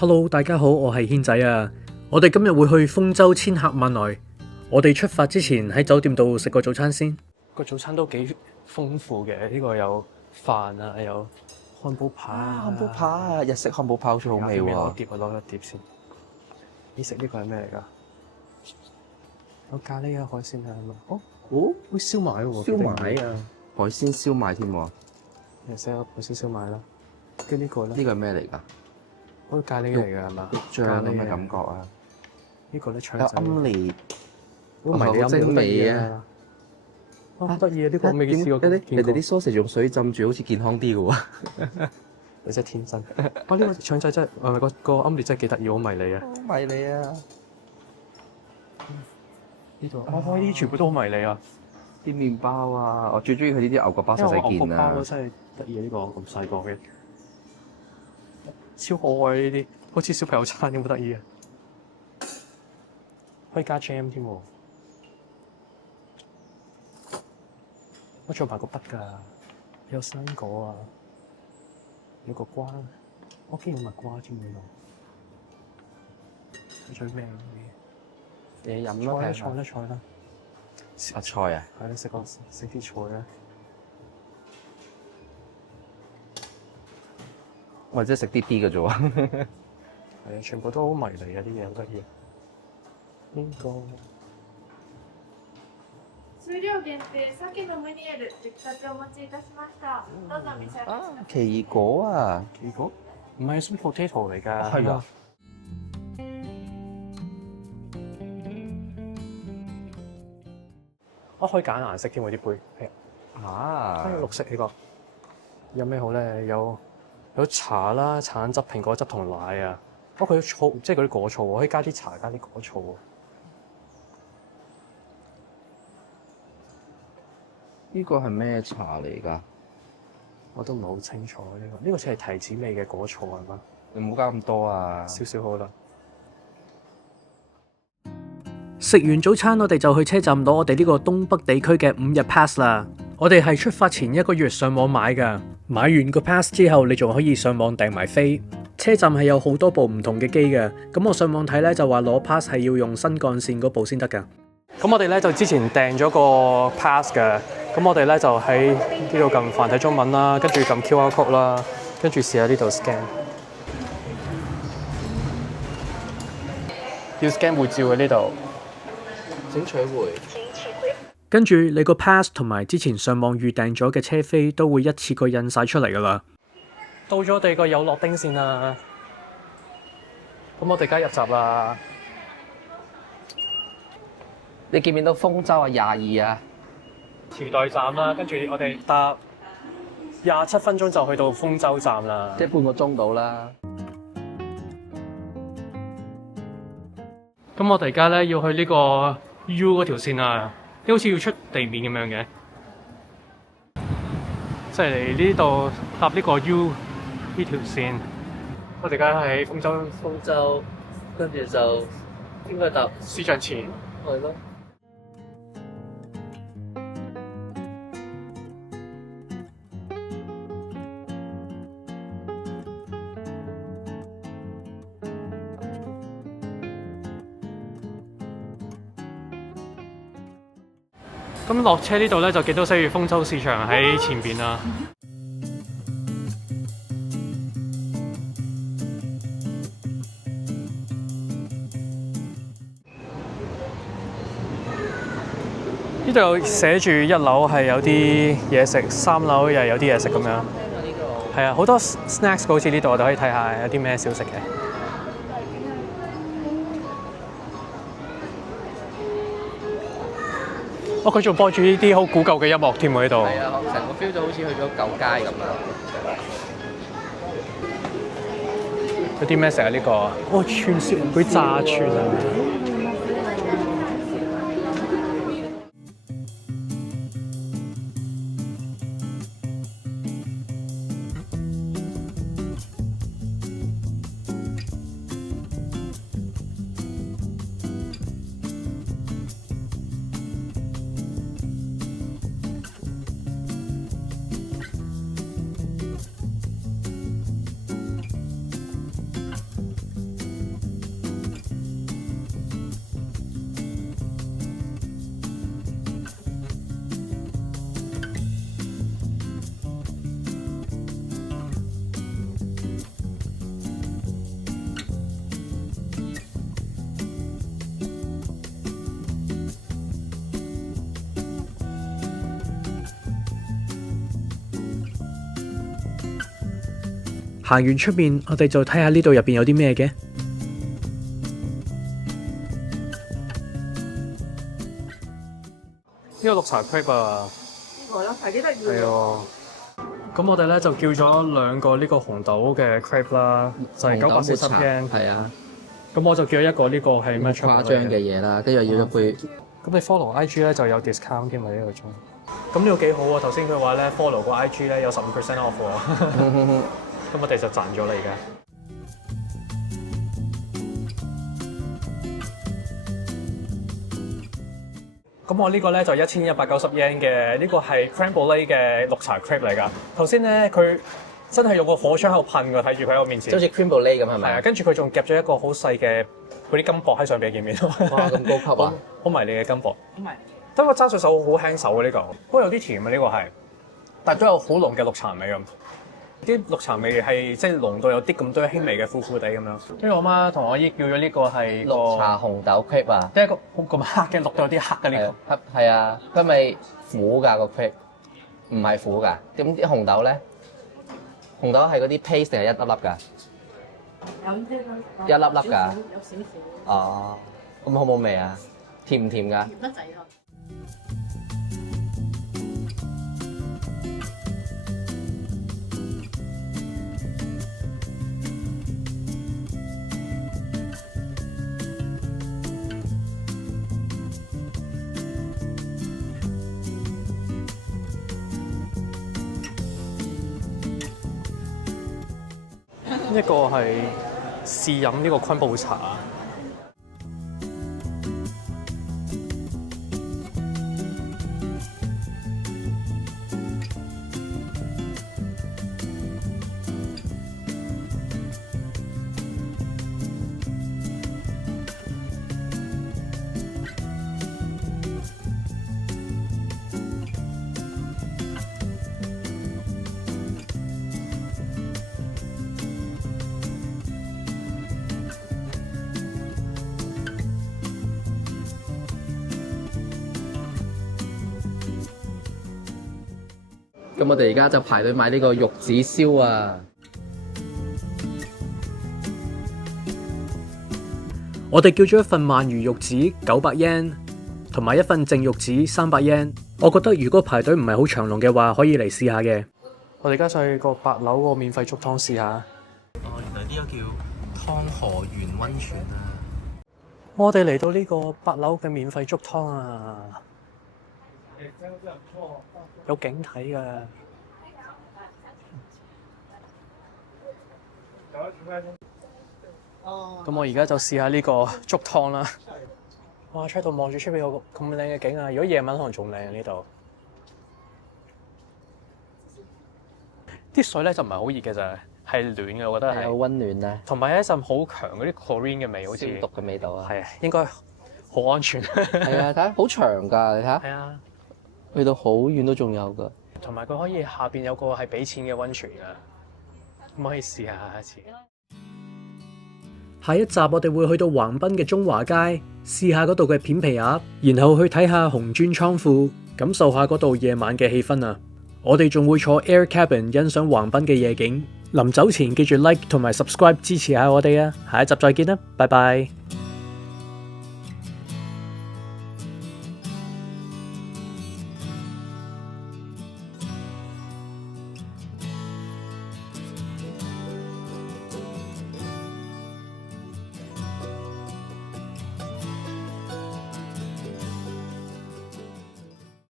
Hello，大家好，我係軒仔啊。我哋今日會去豐洲千客萬來。我哋出發之前喺酒店度食個早餐先。個早餐都幾豐富嘅，呢個有飯啊，有漢堡扒啊，漢堡扒啊，日式漢堡扒好似好味喎。攞碟啊，攞一碟先。你食呢個係咩嚟㗎？有咖喱啊，海鮮啊，哦，會燒賣喎，燒賣啊，海鮮燒賣添喎。你食海鮮燒賣啦。跟住呢個咧？呢個係咩嚟㗎？好似咖喱嚟㗎係嘛？醬咁嘅感覺啊。呢個咧腸有仔。奄列，好精美啊！好得意啊！呢個我未試過。你哋啲 sauce 用水浸住，好似健康啲嘅喎。你真係天真。呢個腸仔真係個奄列真係幾得意，好迷你啊！好迷你啊！呢度呢啲全部都好迷你啊！啲麵包啊，我最中意佢呢啲牛角包細細件啊！牛角包真係得意啊！呢個咁細個嘅，超可愛呢啲，好似小朋友餐咁得意啊！可以加 jam 添喎。我仲有埋個筆㗎，有生果啊，有個瓜，我竟然有蜜瓜添喎！最咩嘢飲啦，菜啦，白菜啊！係啦，食啲菜啦。或者食啲啲嘅啫喎。係啊，全部都好迷你啊！啲嘢好得意。呢個数量限定鮭のムニエル出来たてお持ちいたしました。どうぞ召し上がりください。奇異果啊！奇異果唔係 sweet potato 嚟㗎。係啊。我可以揀顏色添喎啲杯。係啊！有綠色呢個。有咩好咧？有茶啦、橙汁、蘋果汁同奶啊。佢醋即係嗰啲果醋喎，可以加啲茶、加啲果醋喎。呢個係咩茶嚟㗎？我都唔係好清楚呢個似係提子味嘅果醋係嘛？你唔好加咁多啊！少少好啦。食完早餐，我哋就去車站攞我哋呢個東北地區嘅5日 pass 啦。我哋係出發前1個月上網買㗎，買完個 pass 之後，你仲可以上網訂埋飛。車站係有好多部唔同嘅機嘅，咁我上網睇咧就話攞 pass 係要用新幹線嗰部先得㗎。咁我哋咧就之前訂咗個 pass 嘅，咁我哋咧就喺呢度撳繁體中文啦，跟住撳 QR code 啦，跟住試下呢度 scan。要 scan 護照嘅呢度。請取回。跟住你個 pass 同埋之前上網預訂咗嘅車飛都會一次過印晒出嚟㗎啦。到咗我哋個有樂町線啦，咁我哋而家入閘啦。你見唔見到豐洲啊22啊？池袋站啦，跟住我哋搭27分鐘就去到豐洲站啦。即係半個鐘到啦。咁我哋而家咧要去呢個 U 嗰條線啊，好似要出地面咁樣嘅，即係嚟呢度搭呢個 U 呢條線。我哋而家喺豐洲，跟住就應該搭市場前。係咯。咁落車呢度咧就見到寫住豐洲市場喺前邊啦。呢度有寫住1樓係有啲嘢食，3樓又係有啲嘢食咁樣。係啊，好多 snacks 好似呢度我哋可以睇下有啲咩小食嘅。佢仲播住呢啲好古舊嘅音樂添喎，呢度。係啊，成個 feel 就好似去咗舊街咁樣。有啲咩食啊？呢個串燒，嗰啲炸串啊。行完出面，我哋就睇下呢度入邊有啲咩嘅。呢個綠茶 crepe 啊，係咯，係幾得意係啊。咁我哋咧就叫咗2個呢個紅豆嘅 crepe 啦，就係940 yen。係啊，咁我就叫一個呢個係咩誇張嘅嘢啦，跟住又要一杯。咁你 follow IG 咧就有 discount 添啊呢個鐘。咁呢個幾好啊！頭先佢話咧 follow 個 IG 咧有15% off 喎。咁我哋就賺咗啦而家。咁我呢個咧就1190 yen 嘅，呢個係 crème brûlée 嘅綠茶 crepe 嚟㗎。頭先咧佢真係用個火槍喺度噴㗎，睇住佢喺我面前。好似 crème brûlée 咁係咪？係啊，跟住佢仲夾咗一個好細嘅嗰啲金箔喺上邊，見唔見到？哇，咁高級啊！好迷你嘅金箔。唔係，得個揸上手好輕手啊呢個，不過有啲甜啊呢個係，但係都有好濃嘅綠茶味咁。啲綠茶味係即係濃到有啲咁多輕微嘅苦苦地咁樣。跟住我媽同我姨叫咗呢個係綠茶紅豆 crepe 啊，即係一個咁黑嘅綠到有啲黑嘅呢個。係啊，佢咪苦㗎個 crepe，唔係苦㗎。咁啲紅豆咧，紅豆係嗰啲 paste 定係一粒粒㗎？一粒粒㗎。有少少。哦，咁好冇味啊？甜唔甜㗎？甜得滯咯。一個係試飲呢個昆布茶。咁我哋而家就排隊買呢個玉子燒啊！我哋叫咗一份鰻魚玉子900 yen， 同埋一份淨玉子300 yen。我覺得如果排隊唔係好長龍嘅話，可以嚟試下嘅。我哋而家上去個8樓個免費粥湯試下。哦，原來呢個叫湯河源溫泉啊！我哋嚟到呢個8樓嘅免費粥湯啊！有景睇㗎。咁我而家就試下呢個粥湯啦。哇！出到望住出邊有個咁靚嘅景啊！如果夜晚可能仲靚啊呢度。啲水咧就唔係好熱嘅咋，係暖嘅，我覺得係。有溫暖啊，同埋有一陣好強嗰啲 chlorine 嘅味，好似消毒嘅味道啊。係啊，應該好安全。係啊，睇下好長㗎，你睇下。係啊。去到好遠都仲有㗎。同埋佢可以下邊有個係俾錢嘅溫泉㗎，咁可以試下下一次。下一集我哋會去到橫濱嘅中華街，試下嗰度嘅片皮鴨，然後去睇下紅磚倉庫，感受下嗰度夜晚嘅氣氛啊！我哋仲會坐 Air Cabin 欣賞橫濱嘅夜景。臨走前記住 like 同埋 subscribe 支持下我哋啊！下一集再見啦，拜拜。